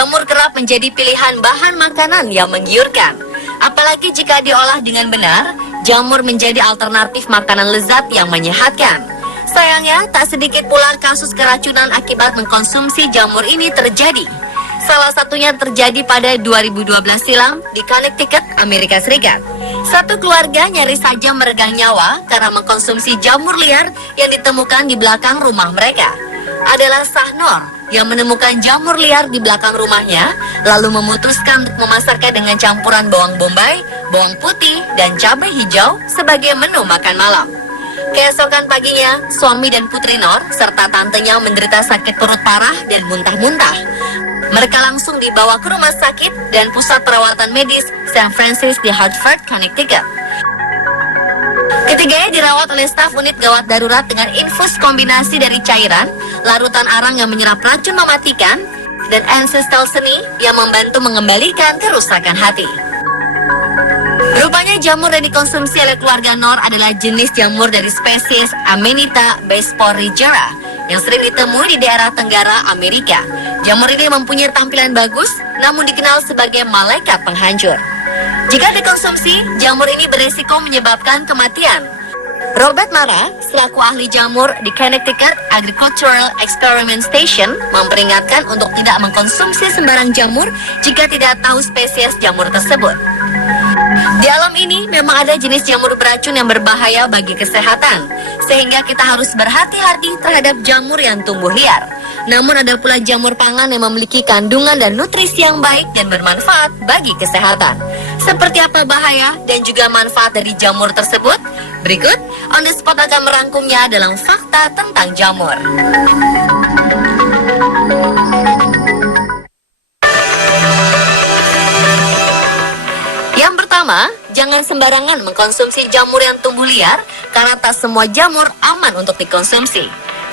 jamur kerap menjadi pilihan bahan makanan yang menggiurkan. Apalagi jika diolah dengan benar, jamur menjadi alternatif makanan lezat yang menyehatkan. Sayangnya, tak sedikit pula kasus keracunan akibat mengkonsumsi jamur ini terjadi. Salah satunya terjadi pada 2012 silam di Connecticut, Amerika Serikat. Satu keluarga nyaris saja meregang nyawa karena mengkonsumsi jamur liar yang ditemukan di belakang rumah mereka. Adalah Sahnor yang menemukan jamur liar di belakang rumahnya, lalu memutuskan untuk memasaknya dengan campuran bawang bombay, bawang putih, dan cabai hijau sebagai menu makan malam. Keesokan paginya, suami dan putri Nor serta tantenya menderita sakit perut parah dan muntah-muntah. Mereka langsung dibawa ke rumah sakit dan pusat perawatan medis St. Francis di Hartford, Connecticut. Ketiganya dirawat oleh staf unit gawat darurat dengan infus kombinasi dari cairan, larutan arang yang menyerap racun mematikan, dan ancestral seni yang membantu mengembalikan kerusakan hati. Rupanya jamur yang dikonsumsi oleh keluarga Nor adalah jenis jamur dari spesies Amanita besporigera yang sering ditemui di daerah tenggara Amerika. Jamur ini mempunyai tampilan bagus, namun dikenal sebagai malaikat penghancur. Jika dikonsumsi, jamur ini beresiko menyebabkan kematian. Robert Mara, selaku ahli jamur di Connecticut Agricultural Experiment Station, memperingatkan untuk tidak mengkonsumsi sembarang jamur jika tidak tahu spesies jamur tersebut. Di alam ini memang ada jenis jamur beracun yang berbahaya bagi kesehatan, sehingga kita harus berhati-hati terhadap jamur yang tumbuh liar. Namun ada pula jamur pangan yang memiliki kandungan dan nutrisi yang baik dan bermanfaat bagi kesehatan. Seperti apa bahaya dan juga manfaat dari jamur tersebut? Berikut, On The Spot akan merangkumnya dalam fakta tentang jamur. Yang pertama, jangan sembarangan mengkonsumsi jamur yang tumbuh liar karena tak semua jamur aman untuk dikonsumsi.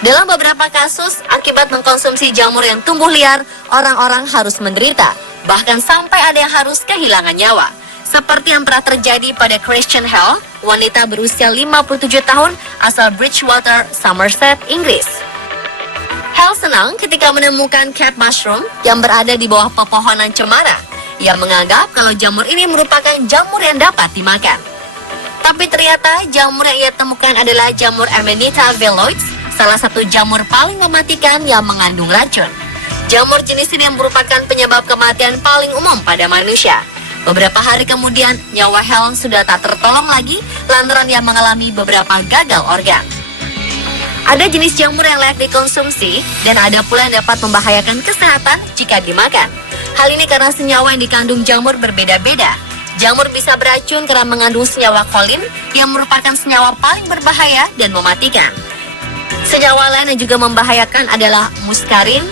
Dalam beberapa kasus, akibat mengkonsumsi jamur yang tumbuh liar, orang-orang harus menderita, bahkan sampai ada yang harus kehilangan nyawa. Seperti yang pernah terjadi pada Christian Hale, wanita berusia 57 tahun asal Bridgewater, Somerset, Inggris. Hale senang ketika menemukan cat mushroom yang berada di bawah pepohonan cemara. Ia menganggap kalau jamur ini merupakan jamur yang dapat dimakan. Tapi ternyata jamur yang ia temukan adalah jamur Amanita veloides, salah satu jamur paling mematikan yang mengandung racun. Jamur jenis ini merupakan penyebab kematian paling umum pada manusia. Beberapa hari kemudian, nyawa Helen sudah tak tertolong lagi lantaran ia mengalami beberapa gagal organ. Ada jenis jamur yang layak dikonsumsi dan ada pula yang dapat membahayakan kesehatan jika dimakan. Hal ini karena senyawa yang dikandung jamur berbeda-beda. Jamur bisa beracun karena mengandung senyawa kolin yang merupakan senyawa paling berbahaya dan mematikan. Senyawa lain yang juga membahayakan adalah muskarin,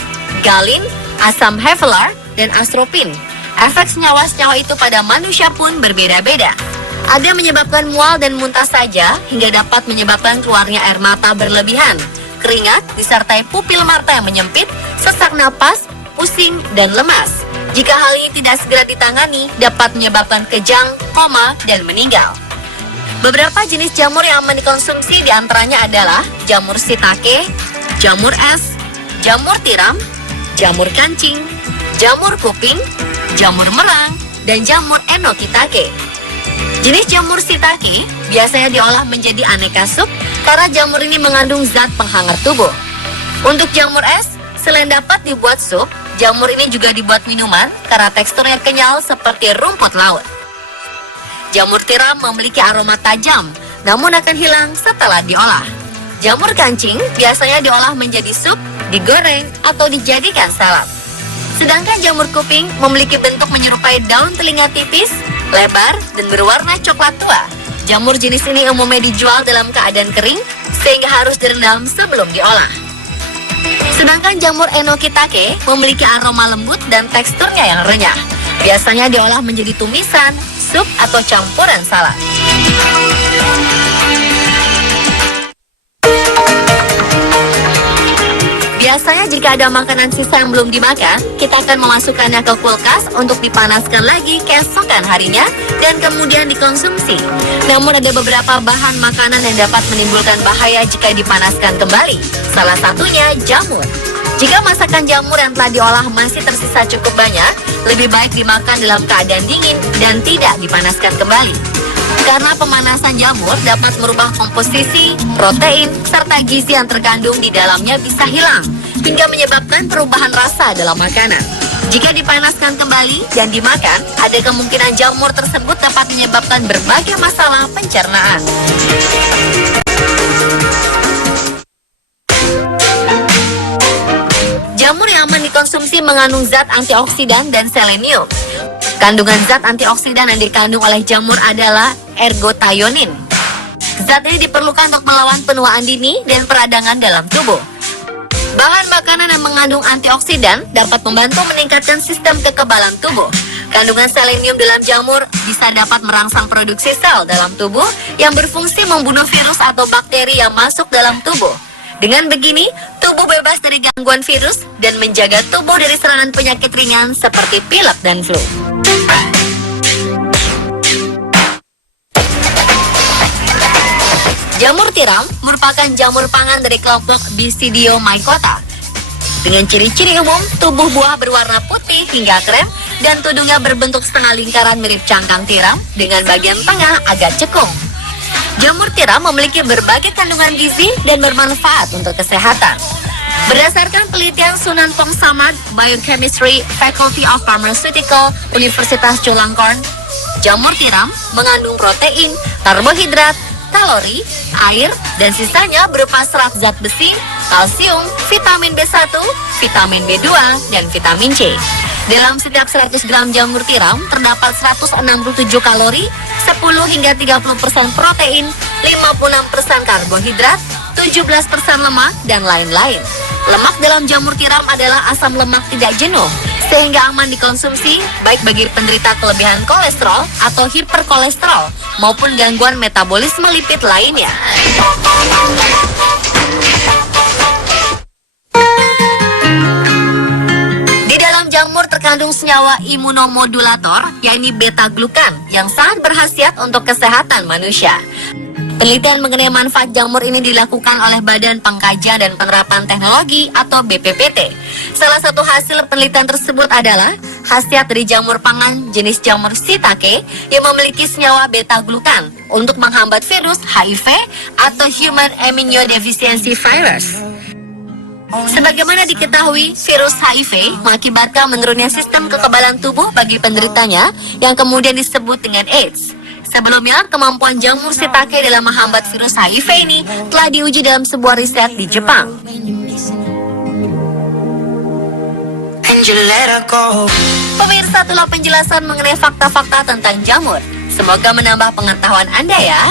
galin, asam hevelar, dan astropin. Efek senyawa-senyawa itu pada manusia pun berbeda-beda. Ada yang menyebabkan mual dan muntah saja hingga dapat menyebabkan keluarnya air mata berlebihan, keringat disertai pupil mata yang menyempit, sesak napas, pusing, dan lemas. Jika hal ini tidak segera ditangani, dapat menyebabkan kejang, koma, dan meninggal. Beberapa jenis jamur yang aman dikonsumsi diantaranya adalah jamur shiitake, jamur es, jamur tiram, jamur kancing, jamur kuping, jamur merang, dan jamur enokitake. Jenis jamur shiitake biasanya diolah menjadi aneka sup karena jamur ini mengandung zat penghangat tubuh. Untuk jamur es, selain dapat dibuat sup, jamur ini juga dibuat minuman karena teksturnya kenyal seperti rumput laut. Jamur tiram memiliki aroma tajam, namun akan hilang setelah diolah. Jamur kancing biasanya diolah menjadi sup, digoreng, atau dijadikan salad. Sedangkan jamur kuping memiliki bentuk menyerupai daun telinga tipis, lebar, dan berwarna coklat tua. Jamur jenis ini umumnya dijual dalam keadaan kering, sehingga harus direndam sebelum diolah. Sedangkan jamur enokitake memiliki aroma lembut dan teksturnya yang renyah. Biasanya diolah menjadi tumisan, sup, atau campuran salad. Biasanya jika ada makanan sisa yang belum dimakan, kita akan memasukkannya ke kulkas untuk dipanaskan lagi keesokan harinya dan kemudian dikonsumsi. Namun ada beberapa bahan makanan yang dapat menimbulkan bahaya jika dipanaskan kembali. Salah satunya jamur. Jika masakan jamur yang telah diolah masih tersisa cukup banyak, lebih baik dimakan dalam keadaan dingin dan tidak dipanaskan kembali. Karena pemanasan jamur dapat merubah komposisi, protein, serta gizi yang terkandung di dalamnya bisa hilang, hingga menyebabkan perubahan rasa dalam makanan. Jika dipanaskan kembali dan dimakan, ada kemungkinan jamur tersebut dapat menyebabkan berbagai masalah pencernaan. Jamur yang aman dikonsumsi mengandung zat antioksidan dan selenium. Kandungan zat antioksidan yang dikandung oleh jamur adalah ergothionin. Zat ini diperlukan untuk melawan penuaan dini dan peradangan dalam tubuh. Bahan makanan yang mengandung antioksidan dapat membantu meningkatkan sistem kekebalan tubuh. Kandungan selenium dalam jamur bisa dapat merangsang produksi sel dalam tubuh yang berfungsi membunuh virus atau bakteri yang masuk dalam tubuh. Dengan begini, tubuh bebas dari gangguan virus dan menjaga tubuh dari serangan penyakit ringan seperti pilek dan flu. Jamur tiram merupakan jamur pangan dari kelompok Basidiomycota. Dengan ciri-ciri umum, tubuh buah berwarna putih hingga krem dan tudungnya berbentuk setengah lingkaran mirip cangkang tiram dengan bagian tengah agak cekung. Jamur tiram memiliki berbagai kandungan gizi dan bermanfaat untuk kesehatan. Berdasarkan penelitian Sunan Pong Samad Biochemistry Faculty of Pharmaceutical Universitas Chulalongkorn, jamur tiram mengandung protein, karbohidrat, kalori, air, dan sisanya berupa serat zat besi, kalsium, vitamin B1, vitamin B2, dan vitamin C. Dalam setiap 100 gram jamur tiram terdapat 167 kalori, 10 hingga 30% protein, 56% karbohidrat, 17% lemak, dan lain-lain. Lemak dalam jamur tiram adalah asam lemak tidak jenuh, sehingga aman dikonsumsi baik bagi penderita kelebihan kolesterol atau hiperkolesterol maupun gangguan metabolisme lipid lainnya. Jamur terkandung senyawa imunomodulator, yakni beta-glukan, yang sangat berkhasiat untuk kesehatan manusia. Penelitian mengenai manfaat jamur ini dilakukan oleh Badan Pengkajian dan Penerapan Teknologi atau BPPT. Salah satu hasil penelitian tersebut adalah khasiat dari jamur pangan jenis jamur shiitake yang memiliki senyawa beta-glukan untuk menghambat virus HIV atau Human Immunodeficiency Virus. Sebagaimana diketahui, virus HIV mengakibatkan menurunnya sistem kekebalan tubuh bagi penderitanya yang kemudian disebut dengan AIDS. Sebelumnya, kemampuan jamur shiitake dalam menghambat virus HIV ini telah diuji dalam sebuah riset di Jepang. Pemirsa, itulah penjelasan mengenai fakta-fakta tentang jamur. Semoga menambah pengetahuan Anda ya.